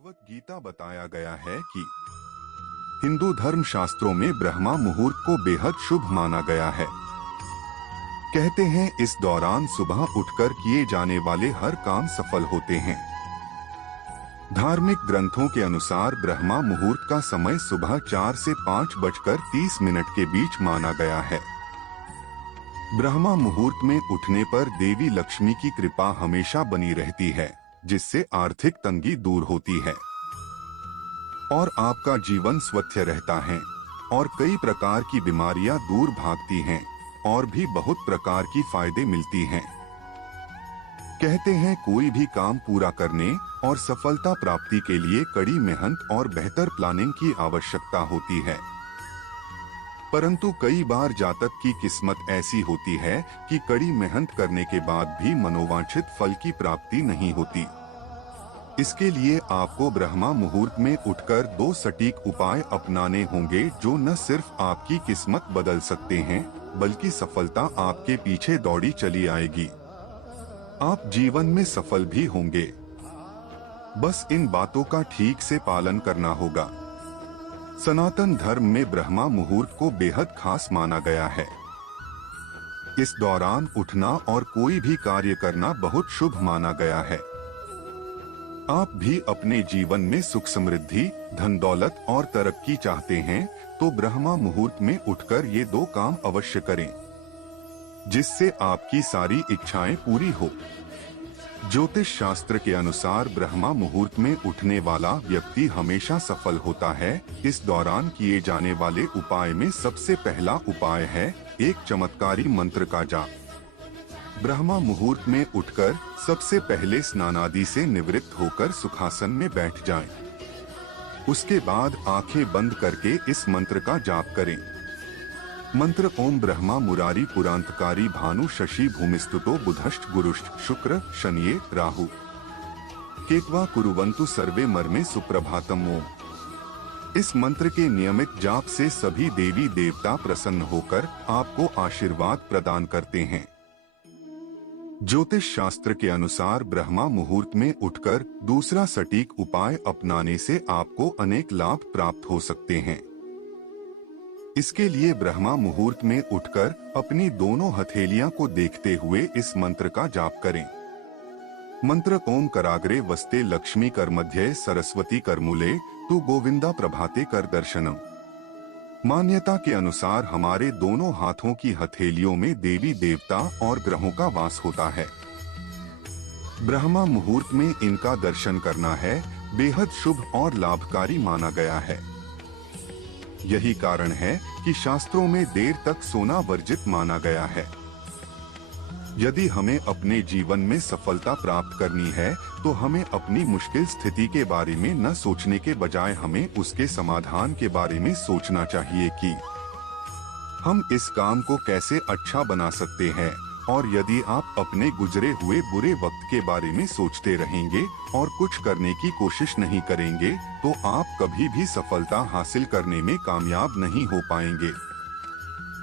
भगवत गीता बताया गया है कि हिंदू धर्म शास्त्रों में ब्रह्मा मुहूर्त को बेहद शुभ माना गया है। कहते हैं इस दौरान सुबह उठकर किए जाने वाले हर काम सफल होते हैं। धार्मिक ग्रंथों के अनुसार ब्रह्मा मुहूर्त का समय सुबह 4 से 5:30 के बीच माना गया है। ब्रह्मा मुहूर्त में उठने पर देवी लक्ष्मी की कृपा हमेशा बनी रहती है, जिससे आर्थिक तंगी दूर होती है और आपका जीवन स्वस्थ रहता है और कई प्रकार की बीमारियां दूर भागती हैं और भी बहुत प्रकार की फायदे मिलती हैं। कहते हैं कोई भी काम पूरा करने और सफलता प्राप्ति के लिए कड़ी मेहनत और बेहतर प्लानिंग की आवश्यकता होती है, परंतु कई बार जातक की किस्मत ऐसी होती है कि कड़ी मेहनत करने के बाद भी मनोवांछित फल की प्राप्ति नहीं होती। इसके लिए आपको ब्रह्मा मुहूर्त में उठकर 2 सटीक उपाय अपनाने होंगे, जो न सिर्फ आपकी किस्मत बदल सकते हैं, बल्कि सफलता आपके पीछे दौड़ी चली आएगी। आप जीवन में सफल भी होंगे। बस इन बातों का ठीक से पालन करना होगा। सनातन धर्म में ब्रह्मा मुहूर्त को बेहद खास माना गया है। इस दौरान उठना और कोई भी कार्य करना बहुत शुभ माना गया है। आप भी अपने जीवन में सुख समृद्धि, धन दौलत और तरक्की चाहते हैं तो ब्रह्मा मुहूर्त में उठकर ये 2 काम अवश्य करें, जिससे आपकी सारी इच्छाएं पूरी हो। ज्योतिष शास्त्र के अनुसार ब्रह्मा मुहूर्त में उठने वाला व्यक्ति हमेशा सफल होता है। इस दौरान किए जाने वाले उपाय में सबसे पहला उपाय है एक चमत्कारी मंत्र का जाप। ब्रह्मा मुहूर्त में उठकर सबसे पहले स्नानादि से निवृत्त होकर सुखासन में बैठ जाएं। उसके बाद आंखें बंद करके इस मंत्र का जाप करें। मंत्र ओम ब्रह्मा मुरारी पुरांतकारी भानु शशि भूमिस्तुतो बुधश्च गुरुश्च शुक्र शनिये राहु केतवा कुरुवंतु सर्वे मर्मे सुप्रभातम ओम। इस मंत्र के नियमित जाप से सभी देवी देवता प्रसन्न होकर आपको आशीर्वाद प्रदान करते हैं। ज्योतिष शास्त्र के अनुसार ब्रह्मा मुहूर्त में उठकर दूसरा सटीक उपाय अपनाने से आपको अनेक लाभ प्राप्त हो सकते हैं। इसके लिए ब्रह्मा मुहूर्त में उठकर अपनी दोनों हथेलियां को देखते हुए इस मंत्र का जाप करें। मंत्र ओम कराग्रे वस्ते लक्ष्मी कर मध्य सरस्वती कर मूले तू गोविंदा प्रभाते कर दर्शनम। मान्यता के अनुसार हमारे दोनों हाथों की हथेलियों में देवी देवता और ग्रहों का वास होता है। ब्रह्मा मुहूर्त में इनका दर्शन करना है बेहद शुभ और लाभकारी माना गया है। यही कारण है कि शास्त्रों में देर तक सोना वर्जित माना गया है। यदि हमें अपने जीवन में सफलता प्राप्त करनी है तो हमें अपनी मुश्किल स्थिति के बारे में न सोचने के बजाय हमें उसके समाधान के बारे में सोचना चाहिए कि हम इस काम को कैसे अच्छा बना सकते हैं। और यदि आप अपने गुजरे हुए बुरे वक्त के बारे में सोचते रहेंगे और कुछ करने की कोशिश नहीं करेंगे तो आप कभी भी सफलता हासिल करने में कामयाब नहीं हो पाएंगे।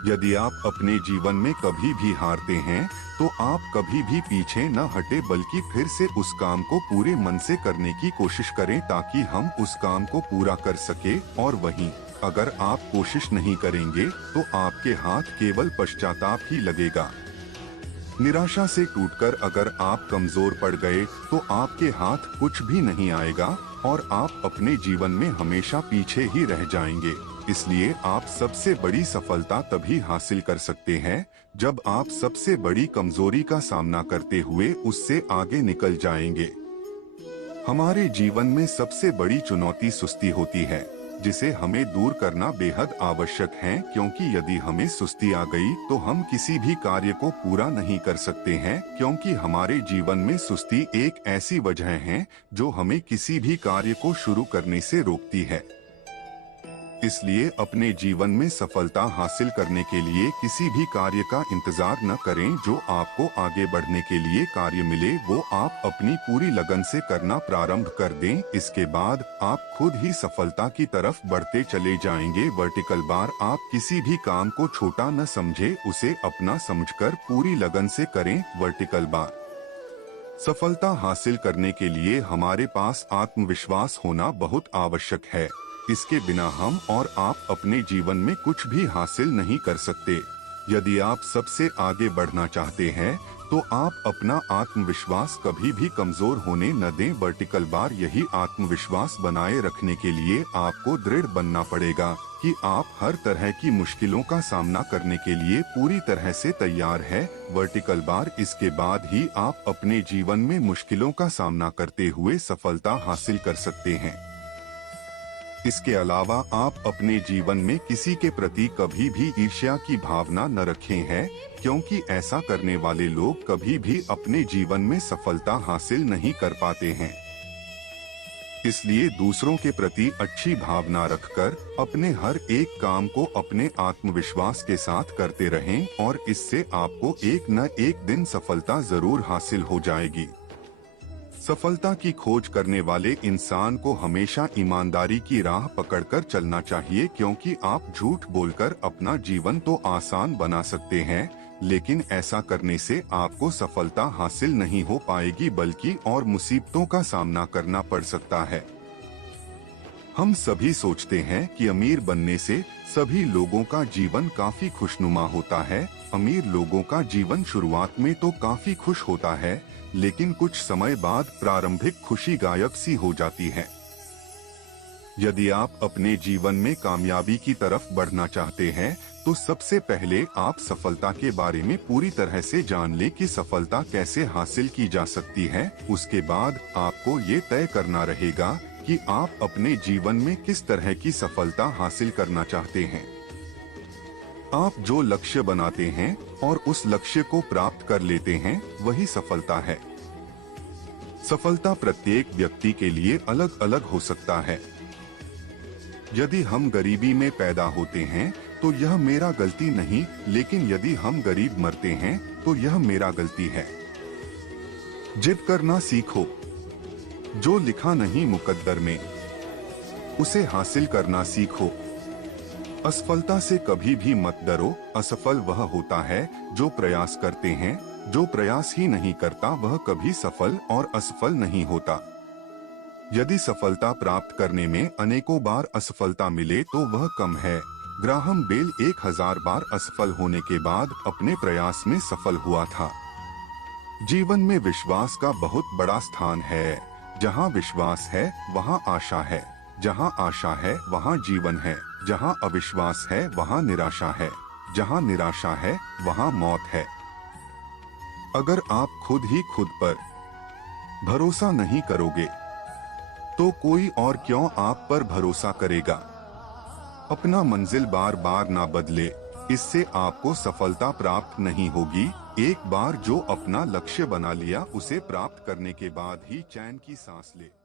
यदि आप अपने जीवन में कभी भी हारते हैं तो आप कभी भी पीछे न हटे, बल्कि फिर से उस काम को पूरे मन से करने की कोशिश करें ताकि हम उस काम को पूरा कर सके। और वहीं अगर आप कोशिश नहीं करेंगे तो आपके हाथ केवल पश्चाताप ही लगेगा। निराशा से टूटकर अगर आप कमजोर पड़ गए तो आपके हाथ कुछ भी नहीं आएगा और आप अपने जीवन में हमेशा पीछे ही रह जाएंगे। इसलिए आप सबसे बड़ी सफलता तभी हासिल कर सकते हैं जब आप सबसे बड़ी कमजोरी का सामना करते हुए उससे आगे निकल जाएंगे। हमारे जीवन में सबसे बड़ी चुनौती सुस्ती होती है, जिसे हमें दूर करना बेहद आवश्यक है, क्योंकि यदि हमें सुस्ती आ गई तो हम किसी भी कार्य को पूरा नहीं कर सकते हैं, क्योंकि हमारे जीवन में सुस्ती एक ऐसी वजह है जो हमें किसी भी कार्य को शुरू करने से रोकती है। इसलिए अपने जीवन में सफलता हासिल करने के लिए किसी भी कार्य का इंतजार न करें। जो आपको आगे बढ़ने के लिए कार्य मिले वो आप अपनी पूरी लगन से करना प्रारंभ कर दें। इसके बाद आप खुद ही सफलता की तरफ बढ़ते चले जाएंगे। वर्टिकल बार आप किसी भी काम को छोटा न समझे, उसे अपना समझकर पूरी लगन से करें। वर्टिकल बार सफलता हासिल करने के लिए हमारे पास आत्मविश्वास होना बहुत आवश्यक है। इसके बिना हम और आप अपने जीवन में कुछ भी हासिल नहीं कर सकते। यदि आप सबसे आगे बढ़ना चाहते हैं तो आप अपना आत्मविश्वास कभी भी कमजोर होने न दें। वर्टिकल बार यही आत्मविश्वास बनाए रखने के लिए आपको दृढ़ बनना पड़ेगा कि आप हर तरह की मुश्किलों का सामना करने के लिए पूरी तरह से तैयार है। वर्टिकल बार इसके बाद ही आप अपने जीवन में मुश्किलों का सामना करते हुए सफलता हासिल कर सकते हैं। इसके अलावा आप अपने जीवन में किसी के प्रति कभी भी ईर्ष्या की भावना न रखें हैं, क्योंकि ऐसा करने वाले लोग कभी भी अपने जीवन में सफलता हासिल नहीं कर पाते हैं। इसलिए दूसरों के प्रति अच्छी भावना रखकर अपने हर एक काम को अपने आत्मविश्वास के साथ करते रहें और इससे आपको एक न एक दिन सफलता जरूर हासिल हो जाएगी। सफलता की खोज करने वाले इंसान को हमेशा ईमानदारी की राह पकड़कर चलना चाहिए, क्योंकि आप झूठ बोलकर अपना जीवन तो आसान बना सकते हैं, लेकिन ऐसा करने से आपको सफलता हासिल नहीं हो पाएगी बल्कि और मुसीबतों का सामना करना पड़ सकता है। हम सभी सोचते हैं कि अमीर बनने से सभी लोगों का जीवन काफी खुशनुमा होता है। अमीर लोगों का जीवन शुरुआत में तो काफी खुश होता है, लेकिन कुछ समय बाद प्रारंभिक खुशी गायब सी हो जाती है। यदि आप अपने जीवन में कामयाबी की तरफ बढ़ना चाहते हैं तो सबसे पहले आप सफलता के बारे में पूरी तरह से जान लें कि सफलता कैसे हासिल की जा सकती है। उसके बाद आपको ये तय करना रहेगा कि आप अपने जीवन में किस तरह की सफलता हासिल करना चाहते हैं। आप जो लक्ष्य बनाते हैं और उस लक्ष्य को प्राप्त कर लेते हैं वही सफलता है। सफलता प्रत्येक व्यक्ति के लिए अलग अलग हो सकता है। यदि हम गरीबी में पैदा होते हैं तो यह मेरा गलती नहीं, लेकिन यदि हम गरीब मरते हैं तो यह मेरा गलती है। जिद करना सीखो। जो लिखा नहीं मुकद्दर में उसे हासिल करना सीखो। असफलता से कभी भी मत डरो। असफल वह होता है जो प्रयास करते हैं, जो प्रयास ही नहीं करता वह कभी सफल और असफल नहीं होता। यदि सफलता प्राप्त करने में अनेकों बार असफलता मिले तो वह कम है। ग्राहम बेल 1000 बार असफल होने के बाद अपने प्रयास में सफल हुआ था। जीवन में विश्वास का बहुत बड़ा स्थान है। जहाँ विश्वास है वहाँ आशा है, जहाँ आशा है वहाँ जीवन है, जहाँ अविश्वास है वहाँ निराशा है, जहाँ निराशा है वहाँ मौत है। अगर आप खुद ही खुद पर भरोसा नहीं करोगे तो कोई और क्यों आप पर भरोसा करेगा। अपना मंजिल बार बार ना बदले, इससे आपको सफलता प्राप्त नहीं होगी। एक बार जो अपना लक्ष्य बना लिया उसे प्राप्त करने के बाद ही चैन की सांस ले।